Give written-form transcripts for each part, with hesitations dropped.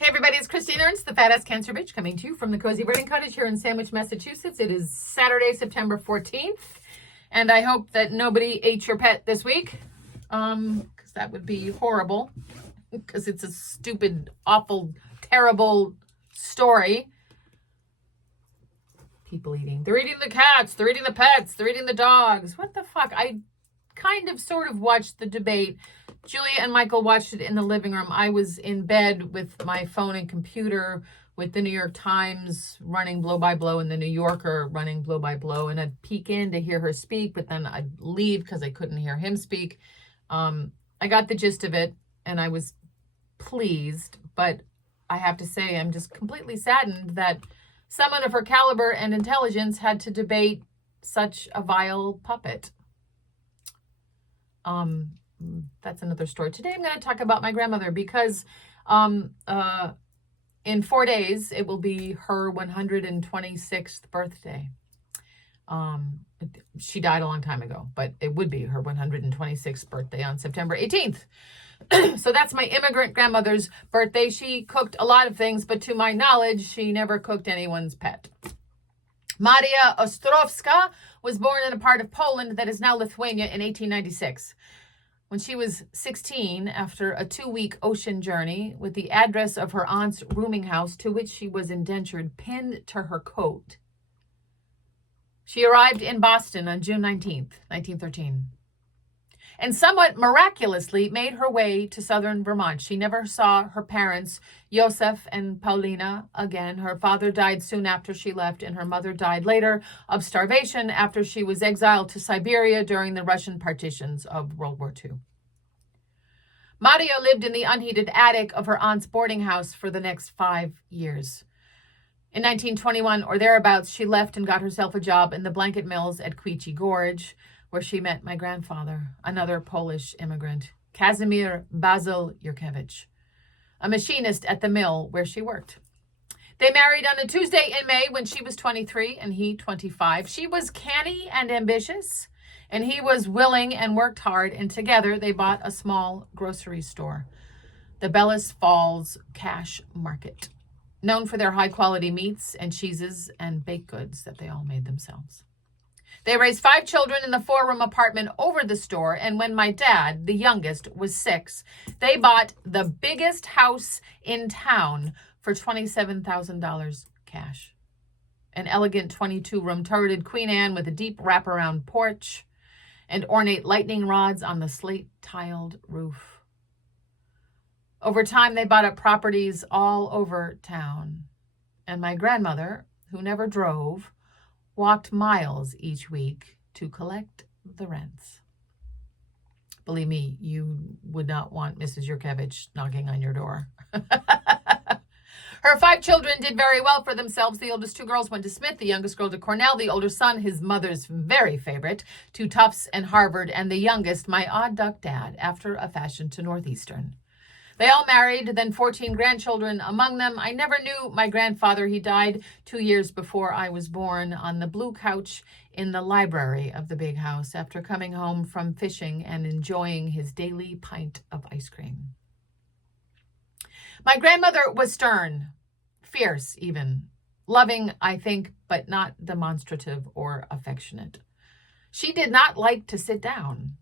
Hey everybody, it's Christine Ernst, the Fat Ass Cancer Bitch, coming to you from the Cozy Burning Cottage here in Sandwich, Massachusetts. It is Saturday, September 14th, and I hope that nobody ate your pet this week, because that would be horrible, because it's a stupid, awful, terrible story. People eating. They're eating the cats, they're eating the pets, they're eating the dogs. What the fuck? I kind of sort of watched the debate. Julia and Michael watched it in the living room. I was in bed with my phone and computer with the New York Times running blow by blow and the New Yorker running blow by blow. And I'd peek in to hear her speak, but then I'd leave because I couldn't hear him speak. I got the gist of it and I was pleased, but I have to say I'm just completely saddened that someone of her caliber and intelligence had to debate such a vile puppet. That's another story. Today I'm going to talk about my grandmother because in 4 days it will be her 126th birthday. She died a long time ago, but it would be her 126th birthday on September 18th. So that's my immigrant grandmother's birthday. She cooked a lot of things, but to my knowledge, she never cooked anyone's pet. Maria Ostrowska was born in a part of Poland that is now Lithuania in 1896. When she was 16, after a 2-week ocean journey, with the address of her aunt's rooming house to which she was indentured pinned to her coat, she arrived in Boston on June 19th, 1913, and somewhat miraculously made her way to southern Vermont. She never saw her parents, Josef and Paulina, again. Her father died soon after she left, and her mother died later of starvation after she was exiled to Siberia during the Russian partitions of World War II. Maria lived in the unheated attic of her aunt's boarding house for the next 5 years. In 1921 or thereabouts, she left and got herself a job in the blanket mills at Queechy Gorge, where she met my grandfather, another Polish immigrant, Kazimir Basil Yurkiewicz, a machinist at the mill where she worked. They married on a Tuesday in May when she was 23 and he 25. She was canny and ambitious, and he was willing and worked hard, and together they bought a small grocery store, the Bellis Falls Cash Market, known for their high-quality meats and cheeses and baked goods that they all made themselves. They raised 5 children in the 4-room apartment over the store, and when my dad, the youngest, was 6, they bought the biggest house in town for $27,000 cash. An elegant 22-room turreted Queen Anne with a deep wraparound porch and ornate lightning rods on the slate-tiled roof. Over time, they bought up properties all over town, and my grandmother, who never drove, walked miles each week to collect the rents. Believe me, you would not want Mrs. Yurkiewicz knocking on your door. Her 5 children did very well for themselves. The oldest 2 girls went to Smith, the youngest girl to Cornell, the older son, his mother's very favorite, to Tufts and Harvard, and the youngest, my odd duck dad, after a fashion, to Northeastern. They all married, then 14 grandchildren among them. I never knew my grandfather. He died 2 years before I was born on the blue couch in the library of the big house after coming home from fishing and enjoying his daily pint of ice cream. My grandmother was stern, fierce even, loving, I think, but not demonstrative or affectionate. She did not like to sit down.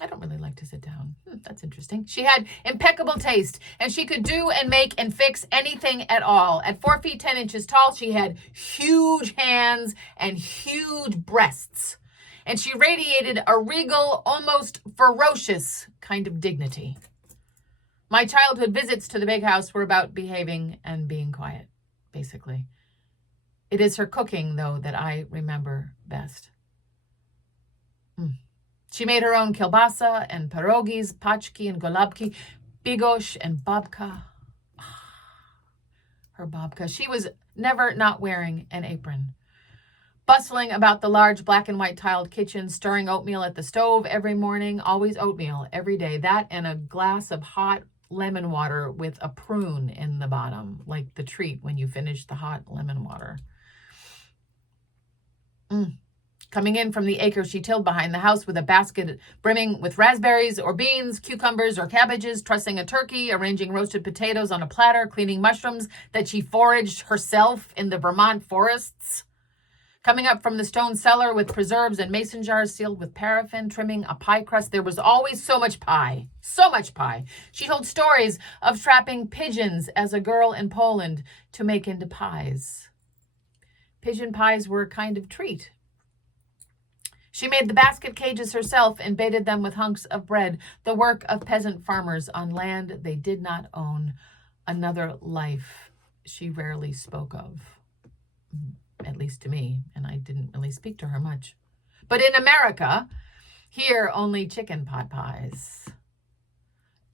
I don't really like to sit down. That's interesting. She had impeccable taste, and she could do and make and fix anything at all. At 4 feet 10 inches tall, she had huge hands and huge breasts, and she radiated a regal, almost ferocious kind of dignity. My childhood visits to the big house were about behaving and being quiet, basically. It is her cooking, though, that I remember best. She made her own kielbasa and pierogies, paczki and golubki, bigosh and babka. Her babka. She was never not wearing an apron. Bustling about the large black and white tiled kitchen, stirring oatmeal at the stove every morning, always oatmeal every day. That and a glass of hot lemon water with a prune in the bottom, like the treat when you finish the hot lemon water. coming in from the acre she tilled behind the house with a basket brimming with raspberries or beans, cucumbers or cabbages, trussing a turkey, arranging roasted potatoes on a platter, cleaning mushrooms that she foraged herself in the Vermont forests. Coming up from the stone cellar with preserves and mason jars sealed with paraffin, trimming a pie crust. There was always so much pie. So much pie. She told stories of trapping pigeons as a girl in Poland to make into pies. Pigeon pies were a kind of treat. She made the basket cages herself and baited them with hunks of bread, the work of peasant farmers on land they did not own. Another life she rarely spoke of. At least to me, and I didn't really speak to her much. But in America, here only chicken pot pies.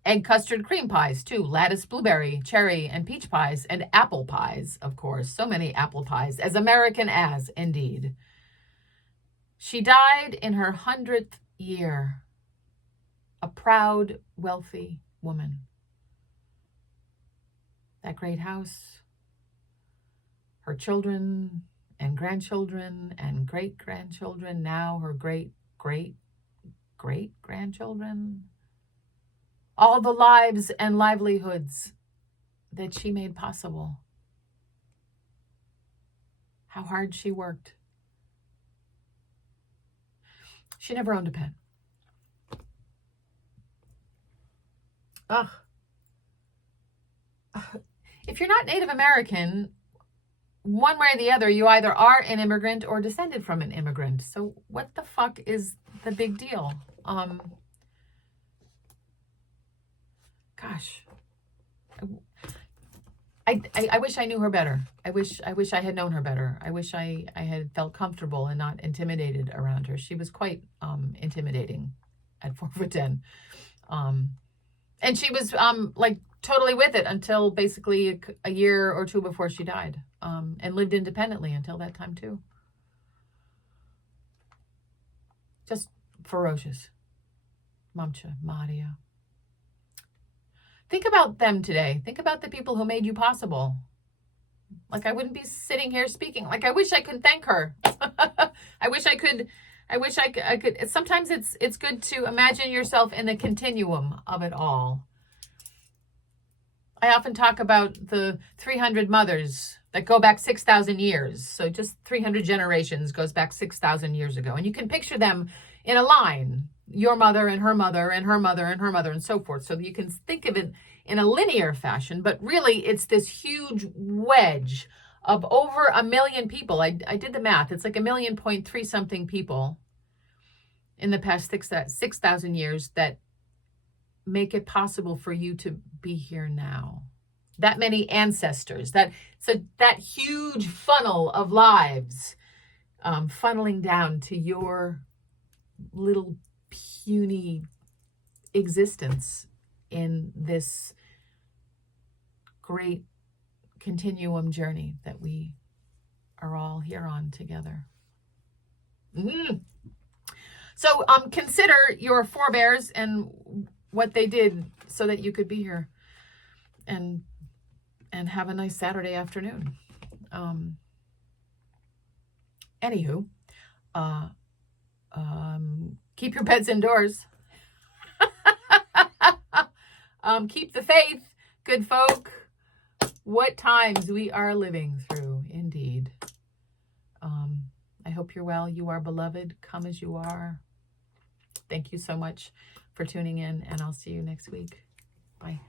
Egg custard cream pies, too. Lattice blueberry, cherry, and peach pies, and apple pies, of course. So many apple pies, as American as, indeed. She died in her 100th year, a proud, wealthy woman. That great house, her children and grandchildren and great-grandchildren, now her great-great-great-grandchildren. All the lives and livelihoods that she made possible. How hard she worked. She never owned a pet. Ugh. If you're not Native American, one way or the other, you either are an immigrant or descended from an immigrant. So what the fuck is the big deal? Gosh, I wish I knew her better. I wish I had known her better. I wish I had felt comfortable and not intimidated around her. She was quite intimidating at 4'10". And she was like totally with it until basically a year or two before she died, and lived independently until that time too. Just ferocious. Mamcha, Maria. Think about them today. Think about the people who made you possible. Like, I wouldn't be sitting here speaking. Like, I wish I could thank her. I wish I could. Sometimes it's good to imagine yourself in the continuum of it all. I often talk about the 300 mothers that go back 6,000 years. So just 300 generations goes back 6,000 years ago. And you can picture them in a line. Your mother and her mother and her mother and her mother and so forth. So that you can think of it in a linear fashion. But really, it's this huge wedge of over 1 million people. I did the math. It's like 1.3 something people in the past 6,000 years that make it possible for you to be here now. That many ancestors, that huge funnel of lives funneling down to your little puny existence in this great continuum journey that we are all here on together. So consider your forebears and what they did so that you could be here and have a nice Saturday afternoon. Anywho, keep your pets indoors. Keep the faith, good folk. What times we are living through, indeed. I hope you're well. You are beloved. Come as you are. Thank you so much for tuning in, and I'll see you next week. Bye.